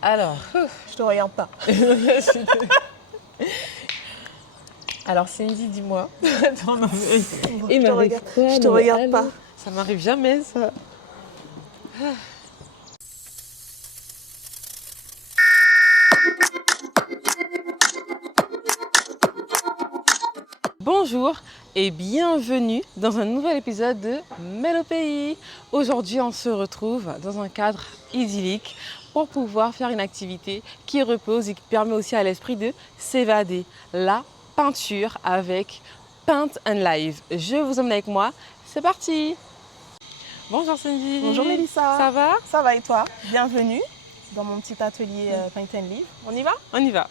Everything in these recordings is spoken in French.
Alors, Je te regarde pas. alors Cindy, dis-moi. Attends, non, mais Bon, il m'arrive quoi? je te Non mais regarde pas. allô? Ça m'arrive jamais ça. Bonjour et bienvenue dans un nouvel épisode de Mel au pays. Aujourd'hui, on se retrouve dans un cadre idyllique pour pouvoir faire une activité qui repose et qui permet aussi à l'esprit de s'évader. La peinture avec Paint and Live. Je vous emmène avec moi. C'est parti! Bonjour Bonjour Cindy, Mélissa. ça va? Ça va et toi? Bienvenue dans mon petit atelier Paint and Live. On y va? On y va.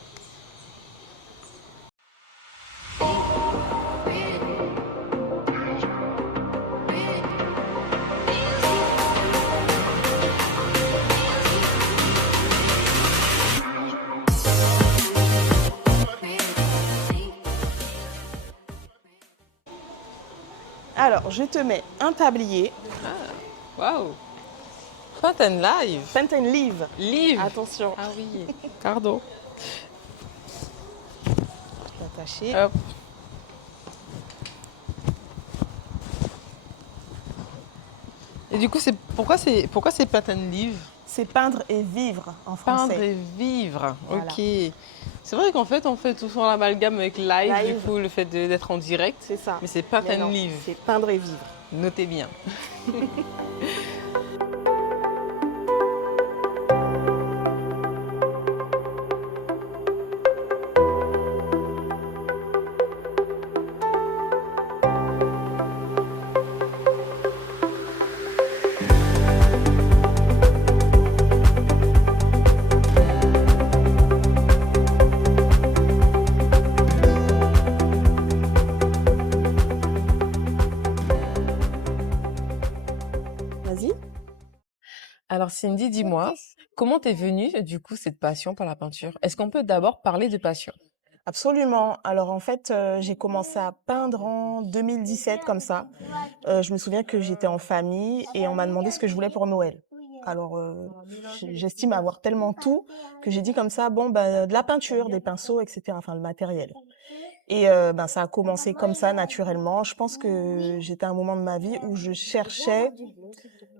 Alors, je te mets un tablier. Waouh! Paint and Live. Paint and Live. Live. Attention. Ah oui, pardon. Attaché. Hop. Et du coup, pourquoi c'est Paint and Live? C'est peindre et vivre en Peindre français. et vivre. Voilà. Ok. C'est vrai qu'en fait, on fait toujours l'amalgame avec live, du Live. coup, le fait d'être en direct. C'est ça. Mais c'est Paint Mais and non, Live. c'est peindre et vivre. Notez bien. Vas-y. Alors Cindy, dis-moi, comment t'es venue du coup cette passion pour la peinture? Est-ce qu'on peut d'abord parler de passion? Absolument. Alors en fait, j'ai commencé à peindre en 2017 comme ça. Je me souviens que j'étais en famille et on m'a demandé ce que je voulais pour Noël. Alors, j'estime avoir tellement tout que j'ai dit comme ça: «Bon, bah, de la peinture, des pinceaux et cetera», enfin le matériel et ben, ça a commencé comme ça naturellement. Je pense que j'étais à un moment de ma vie où je cherchais,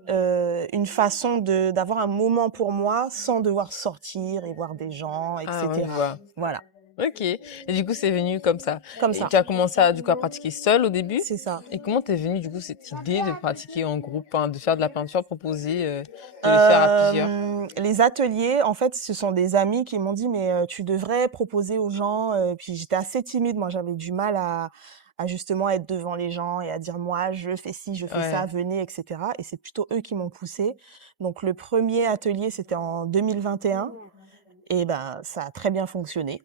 une façon d'avoir un moment pour moi sans devoir sortir et voir des gens et Ah, ouais, je cetera. vois. Voilà, Ok. Et du coup, c'est venu comme ça. comme Et ça. tu as commencé du coup, à pratiquer seule au début? C'est ça. Et comment t'es venue du coup cette idée de pratiquer en groupe, hein, de faire de la peinture, proposer de le faire à plusieurs? Les ateliers, en fait, ce sont des amis qui m'ont dit: «Mais, tu devrais proposer aux gens», puis j'étais assez timide, moi, j'avais du mal à justement être devant les gens et à dire: «Moi, je fais ci, je fais ça, Ouais. venez» et cetera et c'est plutôt eux qui m'ont poussée. Donc le premier atelier, c'était en 2021 et ben, ça a très bien fonctionné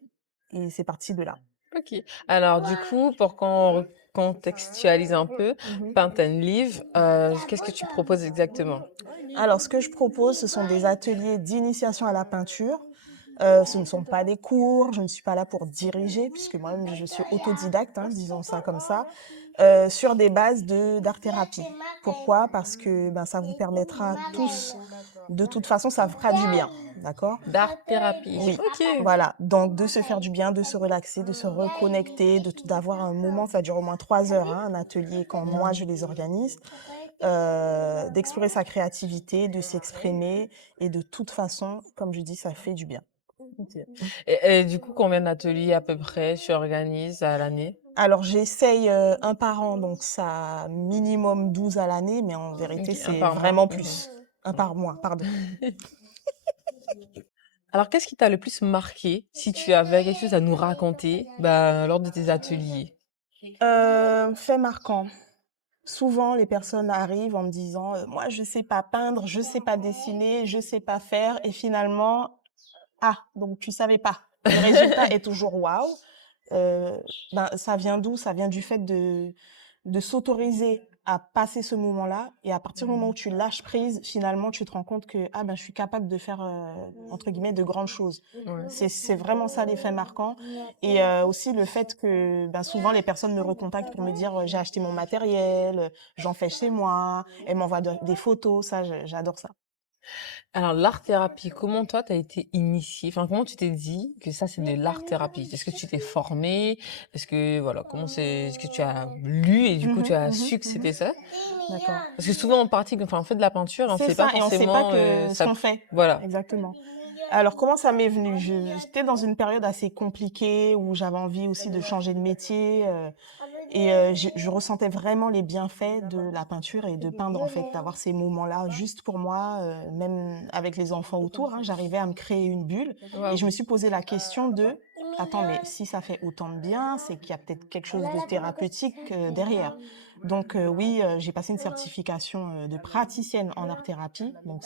et c'est parti de là. Ok. Alors du coup, pour qu'on contextualise un peu, Mmh. Paint and Live, qu'est-ce que tu proposes exactement? Alors ce que je propose, ce sont des ateliers d'initiation à la peinture. Ce ne sont pas des cours, je ne suis pas là pour diriger puisque moi-même je suis autodidacte, hein, disons ça comme ça, sur des bases d'art-thérapie. Pourquoi? Parce que, ben, ça vous permettra tous de toute façon, ça vous fera du bien, d'accord? D'art thérapie. Oui, Ok. voilà, donc de se faire du bien, de se relaxer, de se reconnecter, d'avoir un moment, ça dure au moins 3 heures, hein, un atelier quand moi je les organise, d'explorer sa créativité, de s'exprimer et de toute façon, comme je dis, ça fait du bien. Ok. Et du coup, combien d'ateliers à peu près tu organises à l'année? Alors j'essaye, 1 par an, donc ça minimum 12 à l'année, mais en vérité, Ok, un c'est par mois. vraiment Mhm. plus. 1 par mois, pardon. Alors, qu'est-ce qui t'a le plus marqué, si tu avais quelque chose à nous raconter, bah, lors de tes ateliers? Fait marquant. Souvent, les personnes arrivent en me disant, «Moi, je sais pas peindre, je sais pas dessiner, je sais pas faire» et finalement: «Ah, donc tu savais pas». Le résultat est toujours waouh. Heu, ben, ça vient d'où? Ça vient du fait de s'autoriser à passer ce moment-là et à partir du moment où tu lâches prise, finalement, tu te rends compte que: «Ah ben, je suis capable de faire, entre guillemets «de grandes choses». Ouais. C'est vraiment ça l'effet marquant et aussi le fait que, ben, souvent les personnes me recontactent pour me dire, «J'ai acheté mon matériel, j'en fais chez moi». Elles m'envoient des photos, ça je j'adore ça. Alors, l'art-thérapie, comment toi, tu as été initiée? Enfin, comment tu t'es dit que ça, c'est de l'art-thérapie? Est-ce que tu t'es formée? Est-ce que, voilà, est-ce que tu as lu et du coup, tu Mmh as mh. su que Mmh. c'était ça? D'accord. Parce que souvent, enfin, on fait de la peinture et on C'est sait pas ça et on sait pas forcément, que ce ça, qu'on fait. voilà. Exactement. Alors comment ça m'est venu? J'étais dans une période assez compliquée où j'avais envie aussi de changer de métier, et je ressentais vraiment les bienfaits de la peinture et de peindre, en fait, d'avoir ces moments-là juste pour moi, même avec les enfants autour, hein. J'arrivais à me créer une bulle et je Waouh. me suis posé la question de: «Attends, mais si ça fait autant de bien, c'est qu'il y a peut-être quelque chose de thérapeutique, derrière». Donc oui, j'ai passé une certification, de praticienne en art-thérapie. Donc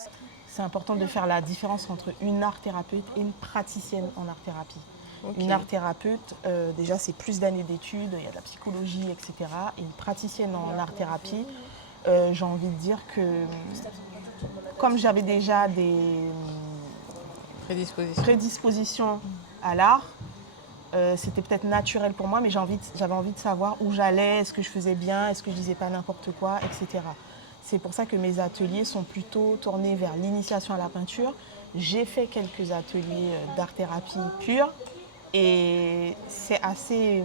c'est important de faire la différence entre une art-thérapeute et une praticienne en art-thérapie. Une OK. art-thérapeute, déjà, c'est plus d'années d'études, il y a de la psychologie, et cetera. Et une praticienne en art-thérapie, j'ai envie de dire que, comme j'avais déjà des, Prédisposition. prédispositions à l'art, c'était peut-être naturel pour moi, mais j'avais envie de savoir où j'allais, est-ce que je faisais bien, est-ce que je disais pas n'importe quoi, et cetera. C'est pour ça que mes ateliers sont plutôt tournés vers l'initiation à la peinture. J'ai fait quelques ateliers, d'art-thérapie pure et c'est assez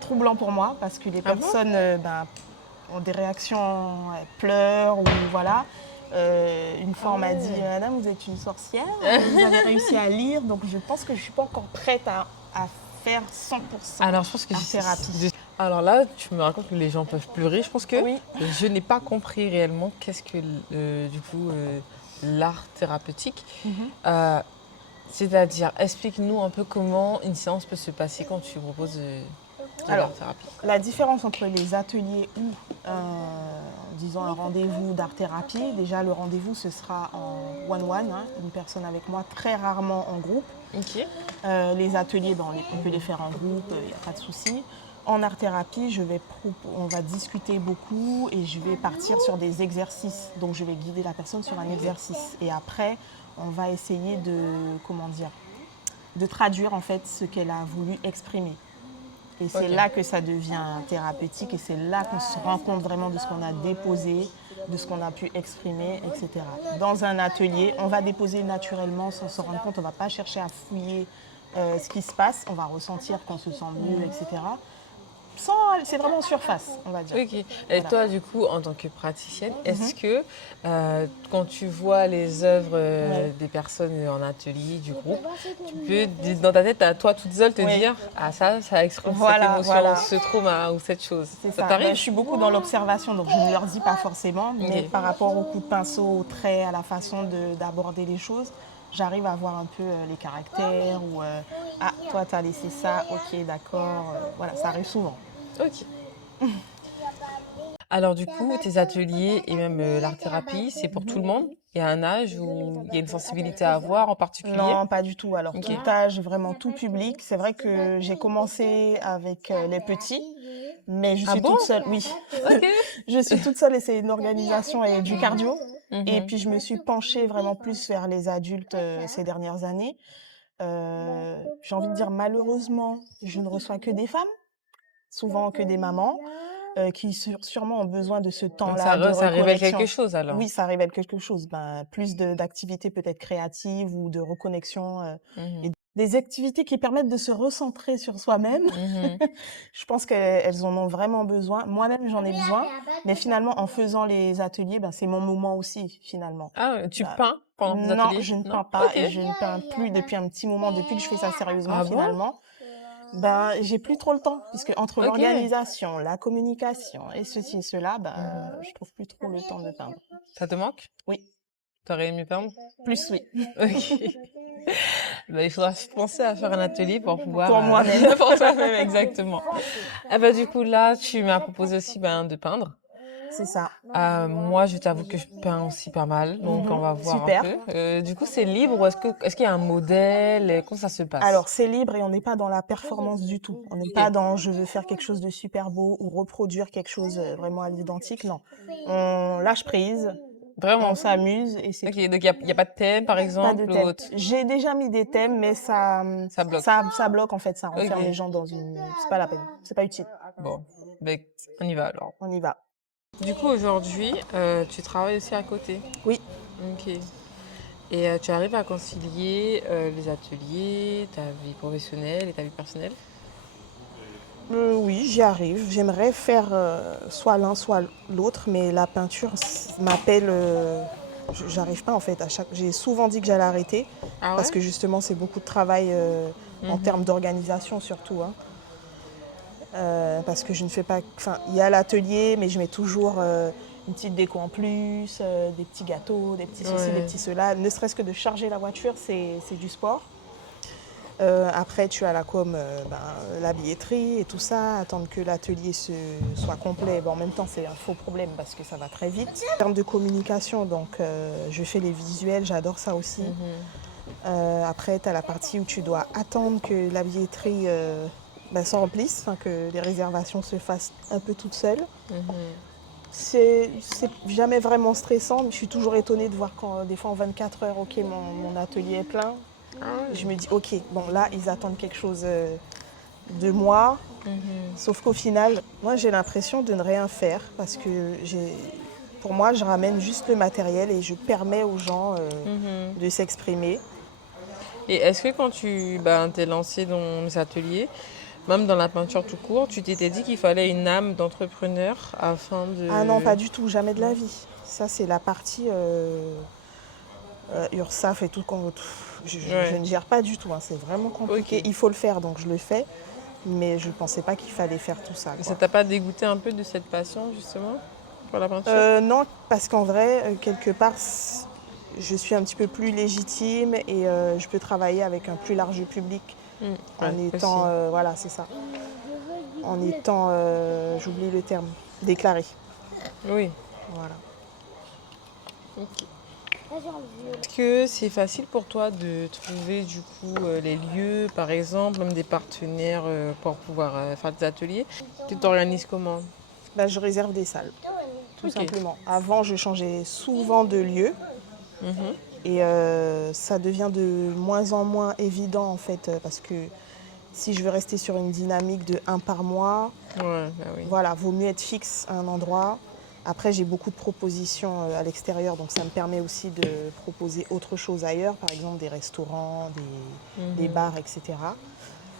troublant pour moi parce que les Ah bon? personnes, ont des réactions, elles pleurent ou voilà. Une fois, Ah on m'a dit: ouais. «Madame, vous êtes une sorcière, vous avez réussi à lire», donc je pense que je suis pas encore prête à faire 100 Alors, je pense que art-thérapie. alors là, tu me racontes que les gens peuvent pleurer. Je pense que Oui. je n'ai pas compris réellement qu'est-ce que, du coup, l'art thérapeutique. Mmh. Euh, C'est-à-dire, explique-nous un peu comment une séance peut se passer quand tu proposes de Alors, l'art thérapie. la différence entre les ateliers ou, disons un rendez-vous d'art-thérapie, déjà le rendez-vous ce sera en one-one, hein, une personne avec moi, très rarement en groupe. Ok. Les ateliers, on peut les faire en groupe, il n'y a pas de souci. En art-thérapie, on va discuter beaucoup et je vais partir sur des exercices. Donc je vais guider la personne sur un exercice. Et après, on va essayer comment dire, de traduire en fait ce qu'elle a voulu exprimer. Et c'est Ok. là que ça devient thérapeutique et c'est là qu'on se rend compte vraiment de ce qu'on a déposé, de ce qu'on a pu exprimer, etc. Dans un atelier, on va déposer naturellement sans se rendre compte, on ne va pas chercher à fouiller ce qui se passe, on va ressentir qu'on se sent mieux, etc. C'est vraiment en surface, on va dire. Ok. Et Voilà. toi, du coup, en tant que praticienne, est-ce Mhm. que quand tu vois les œuvres Ouais. des personnes en atelier, du groupe, tu peux, dans ta tête, à toi toute seule, te Oui. dire, ah ça exprime cette Voilà, émotion, voilà. ce trauma ou cette chose. C'est Ça ça. Ben, t'arrive? je suis beaucoup dans l'observation, donc je ne leur dis pas forcément, mais Ok. par rapport au coup de pinceau, au trait, à la façon d'aborder les choses, j'arrive à voir un peu les caractères ou ah, toi, tu as laissé ça, ok, d'accord. Voilà, ça arrive souvent. Ok. Alors du coup, tes ateliers et même l'art-thérapie, c'est pour tout le monde? Il y a un âge où il y a une sensibilité à avoir en particulier? Non, pas du tout. Alors, Ok. tout âge, vraiment tout public. C'est vrai que j'ai commencé avec les petits, mais je Ah suis bon? toute seule, oui. Ok. Je suis toute seule et c'est une organisation et du Mhm. cardio. Et Mhm. puis, je me suis penchée vraiment plus vers les adultes ces dernières années. J'ai envie de dire, malheureusement, je ne reçois que des femmes, souvent que des mamans, qui sûrement ont besoin de ce Donc temps-là de ça révèle quelque reconnexion. chose alors. Oui, ça révèle quelque chose, ben, plus d'activités peut-être créatives ou de reconnexion, Mhm. et des activités qui permettent de se recentrer sur soi-même. Mhm. Je pense qu'elles en ont vraiment besoin. Moi-même, j'en ai besoin, mais finalement, en faisant les ateliers, ben, c'est mon moment aussi, finalement. Ah, tu Bah, peins pendant tes non, ateliers? je ne Non? peins pas Ok. et je ne peins plus depuis un petit moment, depuis que je fais ça sérieusement, Ah bon? finalement. Ben, j'ai plus trop le temps puisque entre Ok. l'organisation, la communication et ceci et cela, ben, Mhm. je trouve plus trop le temps de peindre. Ça te manque? Oui, T'aurais aimé peindre? plus oui, Ok. Bah, il faudra penser à faire un atelier pour pouvoir pour moi-même. pour toi-même exactement. Ah bah du coup là, tu m'as proposé aussi ben, de peindre. C'est ça. Moi, je t'avoue que je peins aussi pas mal, donc on Mhm, va voir un super. peu. Du coup, c'est libre ou est-ce qu'il y a un modèle? Comment ça se passe? Alors, c'est libre et on n'est pas dans la performance du tout. On n'est pas Ok. dans je veux faire quelque chose de super beau ou reproduire quelque chose vraiment à l'identique. Non. On lâche prise, on Vraiment? s'amuse et c'est Ok, tout. donc il y a pas de thème, par Pas de exemple, ou thème. autre? J'ai déjà mis des thèmes, mais Ça bloque. ça bloque en fait, ça renferme les Ok. gens dans une. C'est pas la peine, c'est pas utile. Bon, ben, on y va alors. On y va. Du coup, aujourd'hui, tu travailles aussi à côté. Oui. Ok. Et tu arrives à concilier les ateliers, ta vie professionnelle et ta vie personnelle? Oui, j'y arrive. J'aimerais faire soit l'un, soit l'autre, mais la peinture m'appelle. J'arrive pas en fait. J'ai souvent dit que j'allais arrêter Ah parce ouais? que justement c'est beaucoup de travail en termes Mhm. d'organisation surtout, hein. Parce que je ne fais pas. Enfin, il y a l'atelier, mais je mets toujours une petite déco en plus, des petits gâteaux, des petits ceci, des Ouais. petits cela. Ne serait-ce que de charger la voiture, c'est du sport. Après, tu as la com, la billetterie et tout ça, attendre que l'atelier soit complet. Bon, en même temps, c'est un faux problème parce que ça va très vite. En termes de communication, donc, je fais les visuels, j'adore ça aussi. Mhm. Après, tu as la partie où tu dois attendre que la billetterie s'emplisse, enfin, que les réservations se fassent un peu toutes seules. Mhm. C'est jamais vraiment stressant, mais je suis toujours étonnée de voir quand, des fois en 24 heures, ok, mon atelier est plein. Ah Je ouais. me dis, ok, bon là, ils attendent quelque chose de moi. Mhm. Sauf qu'au final, moi, j'ai l'impression de ne rien faire parce que pour moi, je ramène juste le matériel et je permets aux gens Mhm. de s'exprimer. Et est-ce que quand t'es lancé dans les ateliers, même dans la peinture tout court, tu t'étais dit qu'il fallait une âme d'entrepreneur afin Ah non, de... pas du tout, jamais de la Non? vie. Ça, c'est la partie URSAF et tout. Je Ouais. ne gère pas du tout, hein, c'est vraiment Ok. compliqué. Il faut le faire, donc je le fais. Mais je ne pensais pas qu'il fallait faire tout ça, Mais ça quoi. t'a pas dégoûté un peu de cette passion, justement, pour la peinture? Non, parce qu'en vrai, quelque part, je suis un petit peu plus légitime et je peux travailler avec un plus large public Ouais, en étant, aussi. voilà, c'est ça, en étant, j'oublie le terme, déclaré. Oui. Voilà. Ok. Est-ce que c'est facile pour toi de trouver du coup les lieux, par exemple, même des partenaires pour pouvoir faire des ateliers? Tu t'organises comment? Bah, je réserve des salles, tout Ok. simplement. Avant, je changeais souvent de lieu Mhm. et ça devient de moins en moins évident en fait, parce que si je veux rester sur une dynamique de un par mois, Ouais, bah oui. voilà, vaut mieux être fixe à un endroit. Après, j'ai beaucoup de propositions à l'extérieur, donc ça me permet aussi de proposer autre chose ailleurs, par exemple des restaurants, des Mhm. bars, etc.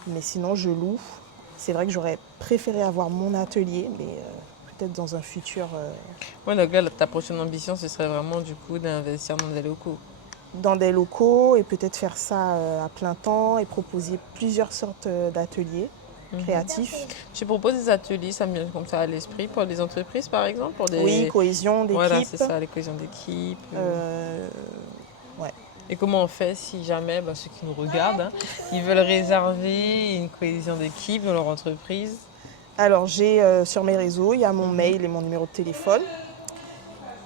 Mais sinon, je loue. C'est vrai que j'aurais préféré avoir mon atelier, mais peut-être dans un futur, Ouais, donc là, ta prochaine ambition, ce serait vraiment du coup d'investir dans des locaux. dans des locaux et peut-être faire ça à plein temps et proposer plusieurs sortes d'ateliers Mhm. créatifs. Tu proposes des ateliers, ça me vient comme ça à l'esprit, pour des entreprises par exemple, pour Oui, des... cohésion Voilà, c'est d'équipe. ça, les cohésions d'équipe. euh, ouais. Et comment on fait si jamais ceux qui nous regardent, hein, ils veulent réserver une cohésion d'équipe dans leur entreprise? Alors, j'ai sur mes réseaux, il y a mon Mhm. mail et mon numéro de téléphone.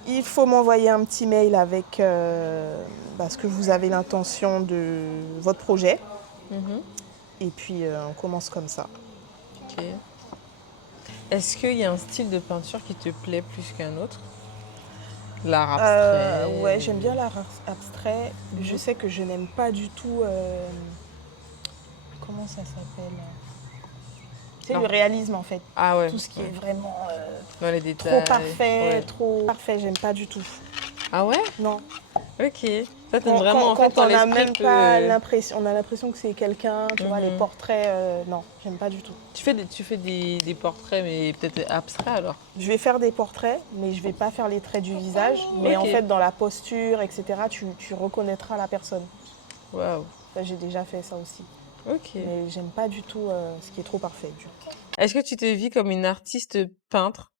Il faut m'envoyer un petit mail avec ce que vous avez l'intention de votre projet. Mhm. Et puis, on commence comme ça. Ok. Est-ce qu'il y a un style de peinture qui te plaît plus qu'un autre? L'art Ouais, abstrait j'aime bien l'art abstrait. Je Mhm. sais que je n'aime pas du tout. Comment ça s'appelle? C'est le L'art- réalisme en fait. Ah ouais, Tout ce qui ouais. est vraiment Dans les trop détails. parfait, Ouais. trop parfait, j'aime pas du tout. Ah ouais? Non. Ok. Ça, t'aimes vraiment en fait Quand quand on n'a l'esprit même pas peut. l'impression, on a l'impression que c'est quelqu'un, tu vois, les Mhm. portraits, non, j'aime pas du tout. Tu fais des portraits, mais peut-être abstraits alors. Je vais faire des portraits, mais je vais pas faire les traits du visage. Mais en Ok. fait, dans la posture, etc., tu reconnaîtras la personne. Waouh. Ça, j'ai déjà fait ça aussi. Ok. Mais j'aime pas du tout ce qui est trop parfait. Est-ce que tu te vis comme une artiste peintre?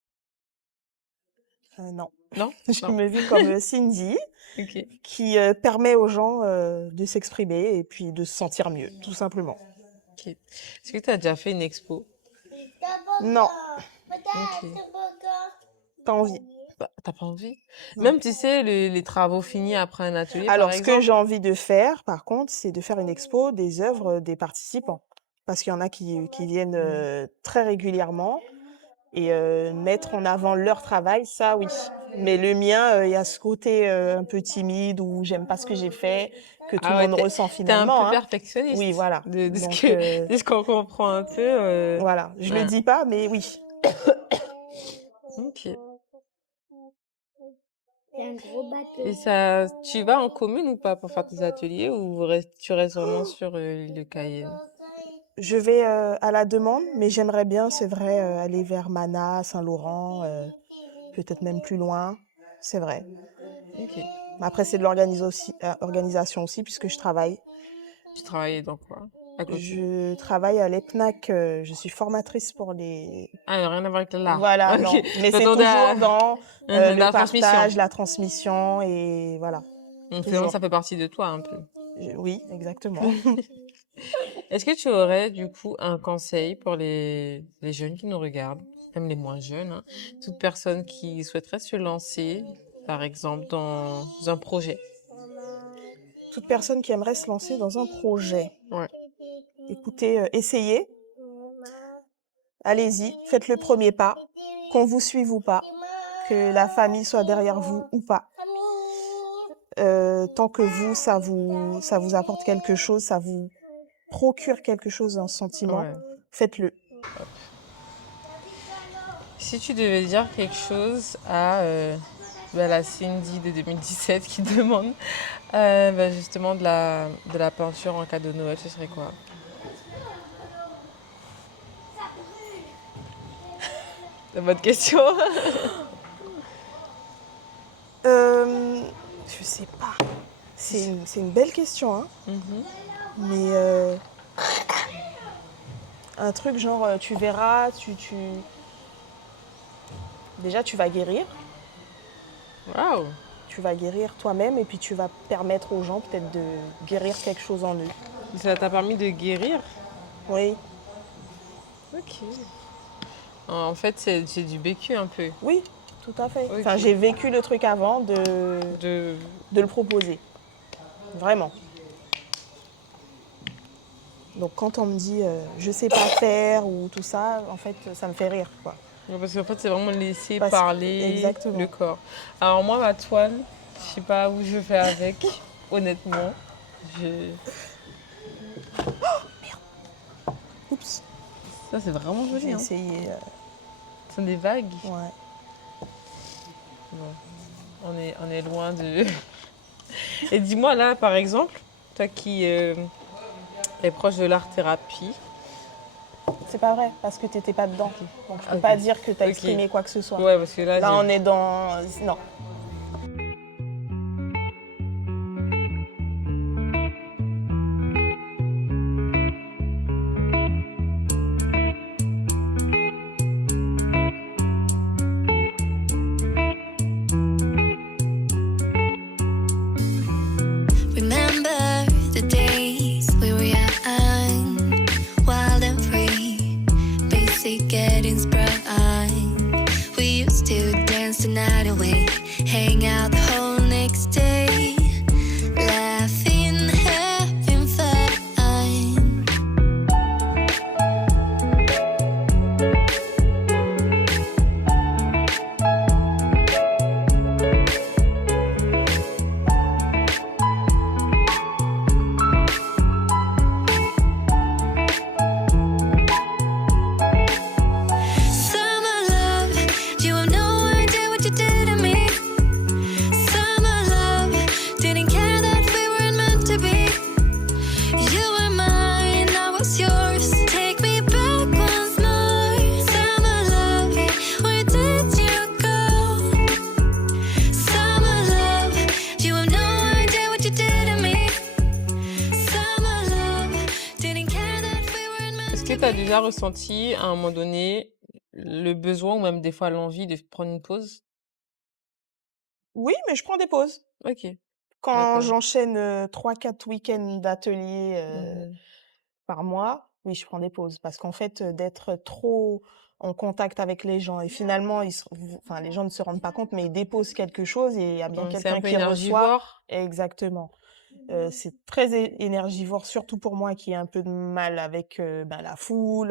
Non. Non? Je Non. me vis comme Cindy, Ok. qui permet aux gens de s'exprimer et puis de se sentir mieux, tout simplement. Ok. Est-ce que tu as déjà fait une expo? Non, Ok. pas envie. Bah, t'as pas envie? Non. Même, tu sais, les travaux finis après un atelier, par Alors, ce que exemple? j'ai envie de faire, par contre, c'est de faire une expo des œuvres des participants. Parce qu'il y en a qui viennent Mm. très régulièrement et mettre en avant leur travail, ça oui. Mais le mien, il y a ce côté un peu timide où j'aime pas ce que j'ai fait, que tout Ah le ouais, monde t'es, ressent t'es un peu finalement, hein. Oui, perfectionniste voilà. de ce Donc, que, de ce qu'on comprend un peu. voilà. Je le Ouais. dis pas, mais oui. Ok. Et ça, tu vas en commune ou pas pour faire tes ateliers ou tu restes vraiment sur l'île de Cayenne? Je vais, à la demande, mais j'aimerais bien, c'est vrai, aller vers Mana, Saint-Laurent, peut-être même plus loin, c'est vrai. Ok. Mais après, c'est de organisation aussi puisque je travaille. Tu travailles dans quoi à côté? Je travaille à l'EPNAC, je suis formatrice pour les Ah, rien à voir avec l'art. voilà, Ok. non, mais c'est J'attendais toujours à dans, dans le la transmission. partage, la transmission et voilà, Donc finalement, toujours. ça fait partie de toi un peu. Oui, exactement. Est-ce que tu aurais du coup un conseil pour les jeunes qui nous regardent, même les moins jeunes, hein, toute personne qui souhaiterait se lancer, par exemple, dans un projet? Toute personne qui aimerait se lancer dans un projet, Ouais. écoutez, essayez, allez-y, faites le premier pas, qu'on vous suive ou pas, que la famille soit derrière vous ou pas. Tant que vous, ça vous apporte quelque chose, ça vous procure quelque chose, un sentiment, Ouais. faites-le. Si tu devais dire quelque chose à la Cindy de 2017 qui demande justement de la peinture en cadeau de Noël, ce serait quoi? C'est une bonne question. Je sais pas. C'est une belle question, hein. Mhm. Mais un truc genre, tu verras, déjà tu vas guérir. Waouh! Tu vas guérir toi-même et puis tu vas permettre aux gens peut-être de guérir quelque chose en eux. Ça t'a permis de guérir? Oui, Ok. En fait, c'est du vécu un peu. oui, tout à fait. Enfin, Ok. j'ai vécu le truc avant de De... le proposer. Vraiment. Donc quand on me dit je sais pas faire ou tout ça, en fait, ça me fait rire, quoi. Ouais, parce qu'en fait, c'est vraiment laisser Parce que parler le exactement. corps. Alors moi, ma toile, je sais pas où je vais avec, honnêtement. Je... Oups, Ça, c'est vraiment j'ai joli, hein. essayé. Ce sont des vagues. Ouais. Bon, on est loin de... Et dis-moi là, par exemple, toi qui es proche de l'art-thérapie. C'est pas vrai, parce que t'étais pas dedans. Donc je peux Ok. pas dire que t'as Ok. exprimé quoi que ce soit. Ouais, parce que là, Là, j'ai... on est dans. Non. Remember the days we were young, wild and free, basic getting sprung. We used to dance the night away, hang out the whole next day, laughing, having fun. Summer love, you have no idea what you did to me. Summer love, didn't care that we weren't meant to be. You were mine, I was yours. Take me back once more. Summer love, where did you go? Summer love, you have no idea what you did to me. Summer love, didn't care that we weren't meant Est-ce to que tu as be. déjà ressenti à un moment donné le besoin ou même des fois l'envie de prendre une pause? Oui, mais je prends des pauses. Ok, Quand d'accord. j'enchaîne 3-4 week-ends d'atelier Mhm. par mois, oui, je prends des pauses. Parce qu'en fait, d'être trop en contact avec les gens et finalement, enfin, les gens ne se rendent pas compte, mais ils déposent quelque chose et il y a bien Ouais, c'est un quelqu'un peu qui reçoit. énergivore. Exactement. C'est très énergivore, surtout pour moi qui ai un peu de mal avec la foule.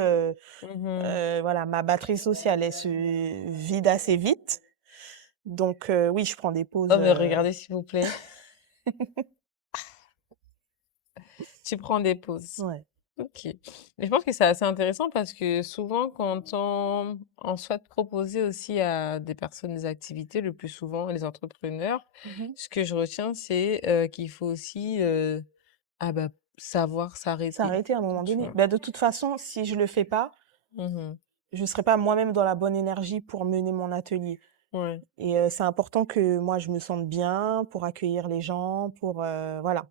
Mhm. Voilà, ma batterie sociale, elle se vide assez vite. Donc oui, je prends des Oh, pauses. mais regardez s'il vous plaît. Tu prends des pauses. Ouais. OK. Mais je pense que c'est assez intéressant parce que souvent quand on souhaite proposer aussi à des personnes des activités, le plus souvent les entrepreneurs, Mmh. ce que je retiens c'est, qu'il faut aussi, ah bah, savoir s'arrêter, S'arrêter à un moment tu donné. vois? Bah, de toute façon, si je le fais pas, Mmh. je serai pas moi-même dans la bonne énergie pour mener mon atelier Ouais. et c'est important que moi je me sente bien pour accueillir les gens, pour, voilà,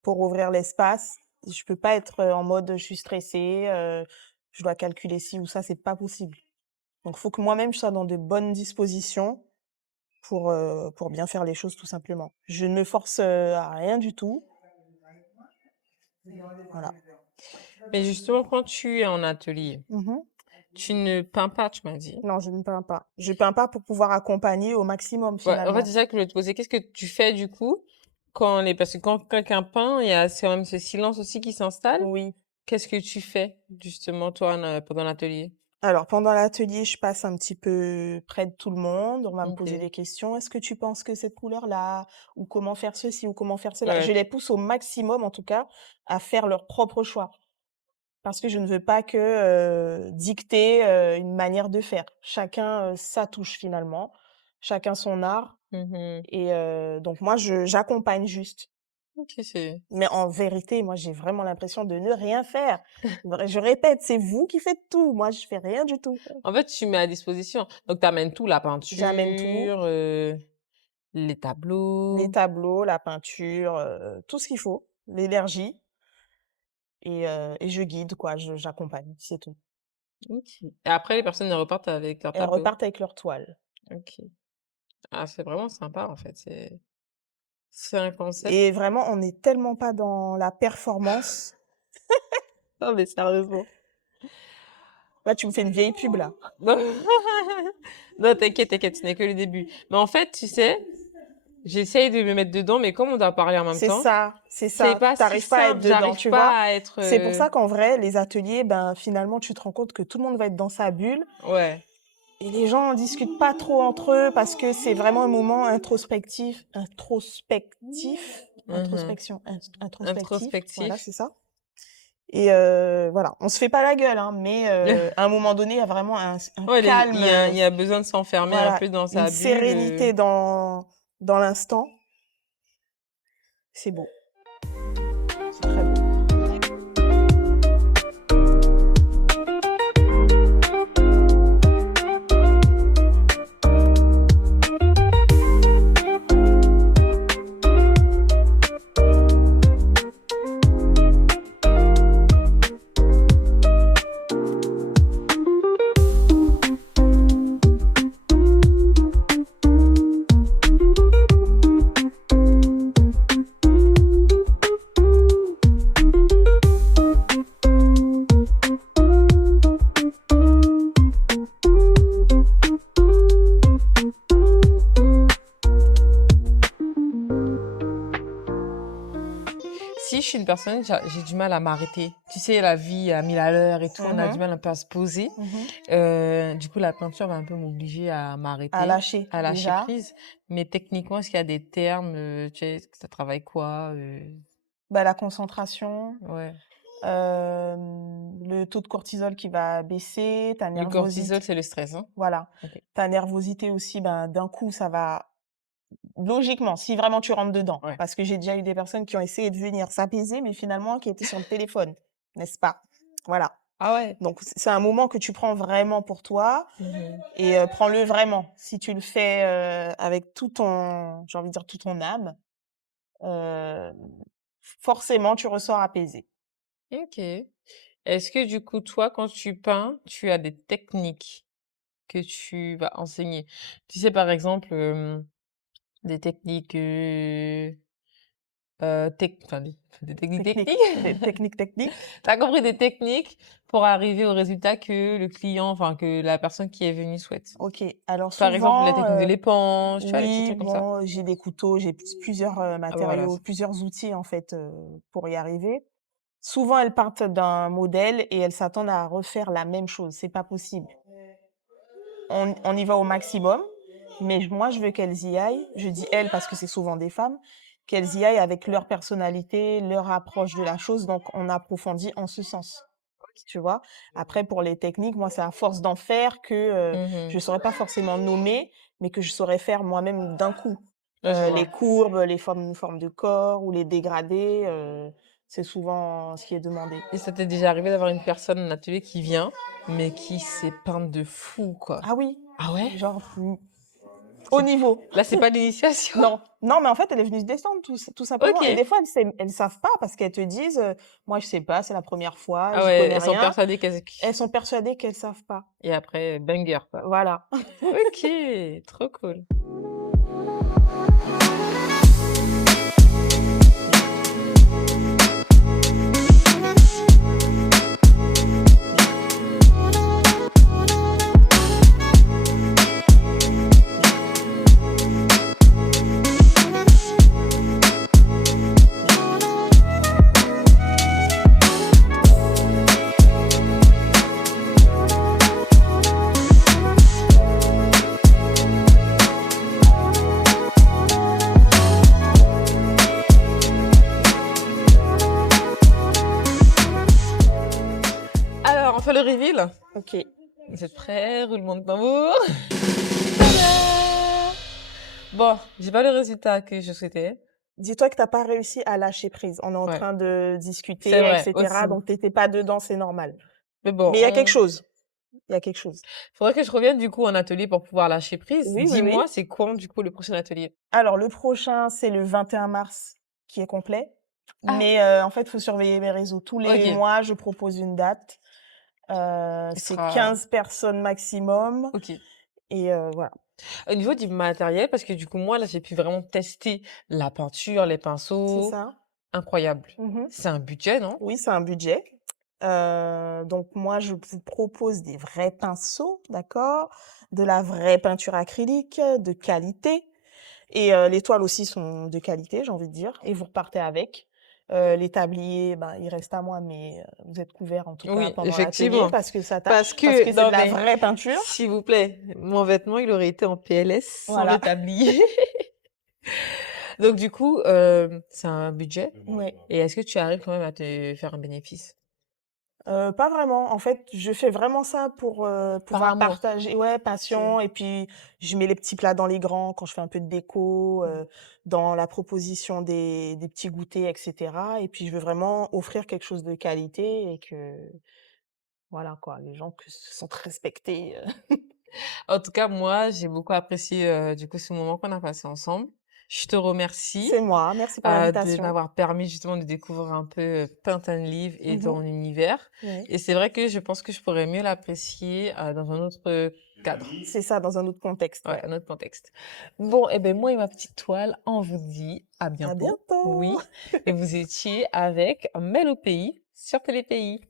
pour ouvrir l'espace. Je peux pas être, en mode, je suis stressée, je dois calculer ci ou ça, c'est pas possible. Donc faut que moi-même je sois dans de bonnes dispositions pour bien faire les choses tout simplement. Je ne me force, à rien du tout. Voilà. Mais justement quand tu es en atelier, Mmh. tu ne peins pas, tu m'as dit? Non, je ne peins pas. Je peins pas pour pouvoir accompagner au maximum Ouais, en fait, finalement. c'est ça que je voulais te poser. Qu'est-ce que tu fais du coup parce que quand quelqu'un peint, il y a quand même ce silence aussi qui s'installe. Oui. Qu'est-ce que tu fais justement toi pendant l'atelier? Alors pendant l'atelier, je passe un petit peu près de tout le monde. On va me poser OK. des questions. «Est-ce que tu penses que cette couleur-là?» ou «Comment faire ceci?» ou «Comment faire cela?» Je Ouais. les pousse au maximum en tout cas à faire leur propre choix. Parce que je ne veux pas que, dicter, une manière de faire. Chacun, sa touche finalement, chacun son art Mmh. et donc moi j'accompagne juste. OK, c'est Mais en vérité, moi j'ai vraiment l'impression de ne rien faire. Je répète, c'est vous qui faites tout, moi je fais rien du tout. en fait, tu mets à disposition. Donc tu amènes tout, la J'amène tout, peinture, les les tableaux. tableaux, la peinture, tout ce qu'il faut, l'énergie et je guide quoi, j'accompagne, c'est tout. OK. Et après les personnes, elles repartent avec leurs Elles tableaux? repartent avec leur toile OK. Ah, c'est vraiment sympa en fait, c'est un concept. et vraiment on n'est tellement pas dans la performance. Non mais sérieusement. Là, tu me fais une vieille pub là. Non, non, t'inquiète, t'inquiète, ce n'est que le début. Mais en fait, tu sais, j'essaye de me mettre dedans, mais comme on doit parler en même temps, C'est c'est ça, pas tu si arrives pas à être simple. dedans, J'arrive tu vois? pas à être, C'est pour ça qu'en vrai, les ateliers, ben, finalement, tu te rends compte que tout le monde va être dans sa bulle ouais. et les gens en discutent pas trop entre eux parce que c'est vraiment un moment Mmh. introspectif, voilà, Introspectif. c'est ça et voilà, on se fait pas la gueule, hein, mais à un moment donné, il y a vraiment un Ouais, calme, il y a besoin de s'enfermer un voilà, peu dans une sa bulle, sérénité dans l'instant. C'est beau, c'est très beau. Si je suis une personne, j'ai du mal à m'arrêter. Tu sais, la vie à 1000 à l'heure et tout, on a du Mmh. mal un peu à se poser. Mmh. Du coup, la peinture va un peu m'obliger à À m'arrêter, lâcher à lâcher déjà. prise. Mais techniquement, est-ce qu'il y a des termes, tu sais, ça travaille quoi? Bah, la concentration, Ouais. le taux de cortisol qui va baisser, ta Le cortisol, nervosité c'est le stress, hein? voilà. OK. Ta nervosité aussi, ben, d'un coup, ça va logiquement, si vraiment tu rentres dedans, Ouais. parce que j'ai déjà eu des personnes qui ont essayé de venir s'apaiser, mais finalement qui étaient sur le téléphone, n'est-ce pas? Voilà. Ah ouais? Donc c'est un moment que tu prends vraiment pour toi Mmh. et prends-le vraiment. Si tu le fais, avec tout ton j'ai envie de dire toute ton âme, heu, forcément tu ressors apaisé. OK. Est-ce que du coup, toi, quand tu peins, tu as des techniques que tu vas enseigner? Tu sais, par exemple, des techniques, enfin des techniques Technique, techniques? technique. Tu compris, des techniques pour arriver au résultat que le client, enfin que la personne qui est venue souhaite. OK. Alors Par exemple, la souvent, technique de l'éponge, tu vois, les petits oui, trucs comme ça? bon, j'ai des couteaux, j'ai plusieurs, Ah bah, voilà, matériaux, plusieurs outils en fait, pour y arriver. Souvent, elles partent d'un modèle et elles s'attendent à refaire la même chose, c'est pas possible. On y va au maximum, mais moi, je veux qu'elles y aillent. Je dis «elles» parce que c'est souvent des femmes, qu'elles y aillent avec leur personnalité, leur approche de la chose, donc on approfondit en ce sens, tu vois? Après pour les techniques, moi, c'est à force d'en faire que, Mhm. je saurais pas forcément nommer, mais que je saurais faire moi-même d'un coup. Ouais, je Les vois. courbes, les formes de corps ou les dégradés, c'est souvent ce qui est demandé. Et ça t'est déjà arrivé d'avoir une personne en atelier qui vient, mais qui s'est peinte de fou, quoi. Ah oui, Ah ouais? genre, haut C'est... niveau. Là, c'est pas l'initiation. Non, non, mais en fait, elle est venue se descendre tout simplement Ok. et des fois, elles savent pas parce qu'elles te disent, «Moi, je sais pas, c'est la première fois, Ah j'y ouais, connais elles sont rien». persuadées qu'elles... Elles sont persuadées qu'elles savent pas. Et après, banger, quoi. Voilà. Ok, trop cool. Alors, on fait le reveal. OK. Vous êtes prêts? Roulement de tambour. Tada! Bon, j'ai pas le résultat que je souhaitais. Dis-toi que tu as pas réussi à lâcher prise. On est en Ouais, train de c'est discuter et vrai aussi. cetera, donc tu étais pas dedans, c'est normal. Mais bon, Mais il y a quelque chose. Il y a quelque chose. faudrait que je revienne du coup en atelier pour pouvoir lâcher prise. Oui, oui, oui. Dis-moi, c'est quand du coup le prochain atelier? Alors le prochain, c'est le 21 mars qui est complet, Ah, mais en fait, il faut surveiller mes réseaux. Tous les ok. mois, je propose une date. Il C'est sera... 15 personnes maximum Ok. et voilà. Au niveau du matériel, parce que du coup, moi, là, j'ai pu vraiment tester la peinture, les C'est pinceaux. ça. Incroyable. Mmh. C'est un budget, non? Oui, c'est un budget. Donc moi, je vous propose des vrais pinceaux, d'accord? De la vraie peinture acrylique, de qualité et les toiles aussi sont de qualité, j'ai envie de dire et vous repartez avec. Les tabliers, ben, ils restent à moi, mais vous êtes couverts en tout cas Oui, pendant l'atelier effectivement. parce que ça Parce tâche, parce que, que c'est de non la mais, vraie peinture. s'il vous plaît, mon vêtement, il aurait été en PLS sans le Voilà. tablier. Donc du coup, c'est un budget. Ouais. Et est-ce que tu arrives quand même à te faire un bénéfice? Pas vraiment. En fait, je fais vraiment ça pour, Par pouvoir amour. partager ouais, Ok. passion et puis je mets les petits plats dans les grands quand je fais un peu de déco, dans la proposition des petits goûters et cetera et puis je veux vraiment offrir quelque chose de qualité et que voilà quoi, les gens que se sentent respectés, En tout cas, moi, j'ai beaucoup apprécié du coup ce moment qu'on a passé ensemble. Je te remercie C'est moi, merci pour de l'invitation. m'avoir permis justement de découvrir un peu Paint and Live et Mmh. ton univers. Ouais. Et c'est vrai que je pense que je pourrais mieux l'apprécier dans un autre cadre, C'est ça, dans un autre contexte, ouais, ouais. un autre contexte. Bon, et ben moi et ma petite toile, on vous dit à À bientôt. bientôt! Oui, et vous étiez avec Mel au pays sur Télépays.